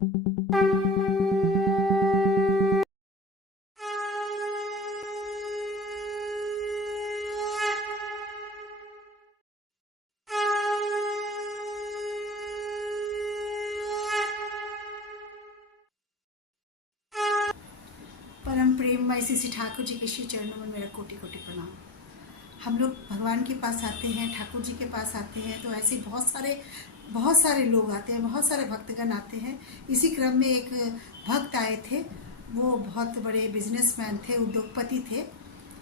परम प्रेममय श्री ठाकुर जी के श्री चरणों में मेरा कोटि कोटि प्रणाम। हम लोग भगवान के पास आते हैं, ठाकुर जी के पास आते हैं, तो ऐसे बहुत सारे लोग आते हैं, बहुत सारे भक्तगण आते हैं। इसी क्रम में एक भक्त आए थे, वो बहुत बड़े बिजनेसमैन थे, उद्योगपति थे।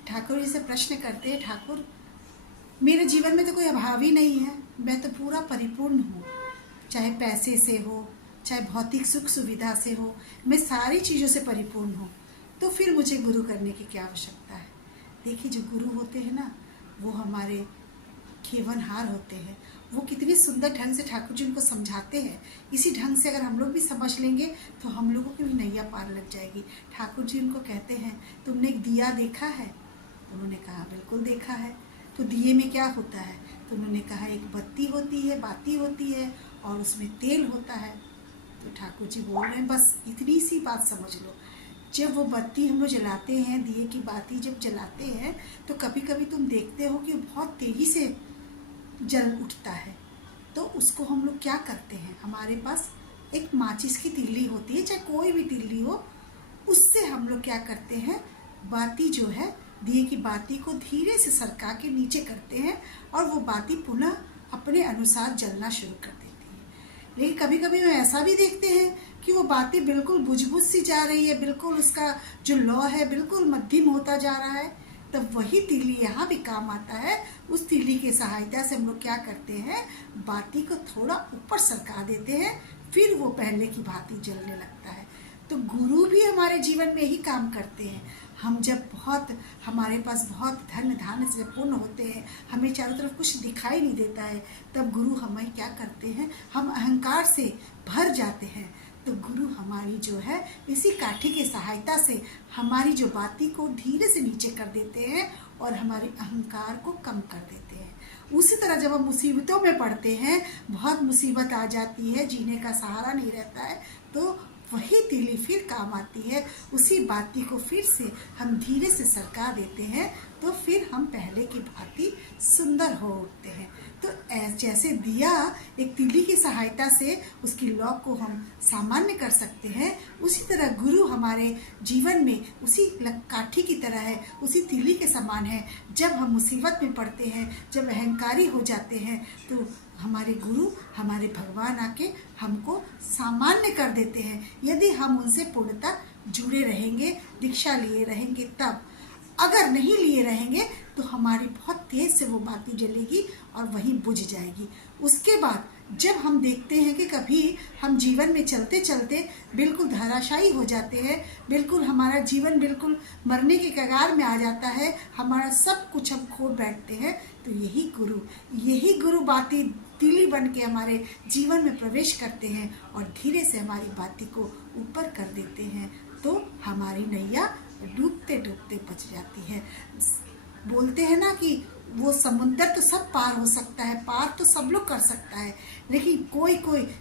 ठाकुर जी से प्रश्न करते हैं, ठाकुर मेरे जीवन में तो कोई अभाव ही नहीं है, मैं तो पूरा परिपूर्ण हूँ, चाहे पैसे से हो, चाहे भौतिक सुख सुविधा से हो, मैं सारी चीज़ों से परिपूर्ण हूँ, तो फिर मुझे गुरु करने की क्या आवश्यकता है। देखिए, जो गुरु होते हैं ना, वो हमारे खेवनहार होते हैं। वो कितने सुंदर ढंग से ठाकुर जी उनको समझाते हैं। इसी ढंग से अगर हम लोग भी समझ लेंगे तो हम लोगों की भी नैया पार लग जाएगी। ठाकुर जी उनको कहते हैं, तुमने एक दिया देखा है? उन्होंने कहा, बिल्कुल देखा है। तो दिए में क्या होता है? तो उन्होंने कहा, एक बत्ती होती है, बाती होती है, और उसमें तेल होता है। तो ठाकुर जी बोल रहे हैं, बस इतनी सी बात समझ लो। जब वो बत्ती हम लोग जलाते हैं, दिए की बाती जब जलाते हैं, तो कभी कभी तुम देखते हो कि बहुत तेजी से जल उठता है। तो उसको हम लोग क्या करते हैं, हमारे पास एक माचिस की तिल्ली होती है, चाहे कोई भी तिल्ली हो, उससे हम लोग क्या करते हैं, बाती जो है, दिए की बाती को धीरे से सरका के नीचे करते हैं, और वो बाती पुनः अपने अनुसार जलना शुरू कर देती है। लेकिन कभी कभी हम ऐसा भी देखते हैं कि वो बातें बिल्कुल बुझ सी जा रही है, बिल्कुल उसका जो लौ है बिल्कुल मध्यम होता जा रहा है। तब वही तीली यहाँ भी काम आता है। उस तीली की सहायता से हम लोग क्या करते हैं, बाती को थोड़ा ऊपर सरका देते हैं, फिर वो पहले की भांति जलने लगता है। तो गुरु भी हमारे जीवन में ही काम करते हैं। हम जब हमारे पास बहुत धन धान्य से पूर्ण होते हैं, हमें चारों तरफ कुछ दिखाई नहीं देता है, तब गुरु हमें क्या करते हैं, हम अहंकार से भर जाते हैं। तो गुरु हमारी जो है, इसी काठी की सहायता से हमारी जो बाती को धीरे से नीचे कर देते हैं और हमारे अहंकार को कम कर देते हैं। उसी तरह जब हम मुसीबतों में पड़ते हैं, बहुत मुसीबत आ जाती है, जीने का सहारा नहीं रहता है, तो वही तीली फिर काम आती है। उसी बाती को फिर से हम धीरे से सरका देते हैं, तो फिर हम पहले की भांति सुंदर हो उठते हैं। तो जैसे दिया एक तीली की सहायता से उसकी लौ को हम सामान्य कर सकते हैं, उसी तरह गुरु हमारे जीवन में उसी काठी की तरह है, उसी तीली के समान है। जब हम मुसीबत में पड़ते हैं, जब अहंकारी हो जाते हैं, तो हमारे गुरु, हमारे भगवान आके हमको सामान्य कर देते हैं, यदि हम उनसे पूर्णतः जुड़े रहेंगे, दीक्षा लिए रहेंगे। तब अगर नहीं लिए रहेंगे तो हमारी बहुत तेज से वो बाती जलेगी और वहीं बुझ जाएगी। उसके बाद जब हम देखते हैं कि कभी हम जीवन में चलते चलते बिल्कुल धराशायी हो जाते हैं, बिल्कुल हमारा जीवन बिल्कुल मरने के कगार में आ जाता है, हमारा सब कुछ हम खो बैठते हैं, तो यही गुरु बाती तीली बन के हमारे जीवन में प्रवेश करते हैं और धीरे से हमारी बाती को ऊपर कर देते हैं। तो हमारी नैया डूबते डूबते बच जाती है। बोलते हैं ना कि वो समुद्र तो सब पार हो सकता है, पार तो सब लोग कर सकता है, लेकिन कोई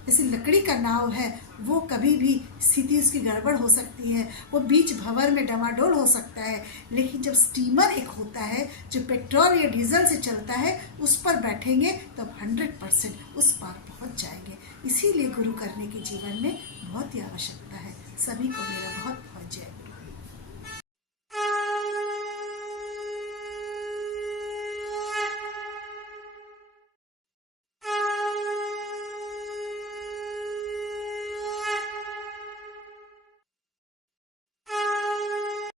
जैसे लकड़ी का नाव है, वो कभी भी स्थिति उसकी गड़बड़ हो सकती है, वो बीच भंवर में डमाडोल हो सकता है। लेकिन जब स्टीमर एक होता है जो पेट्रोल या डीजल से चलता है, उस पर बैठेंगे तो 100% उस पार पहुंच जाएंगे। इसीलिए गुरु करने के जीवन में बहुत ही आवश्यकता है। सभी को मेरा बहुत बहुत जय गुरु।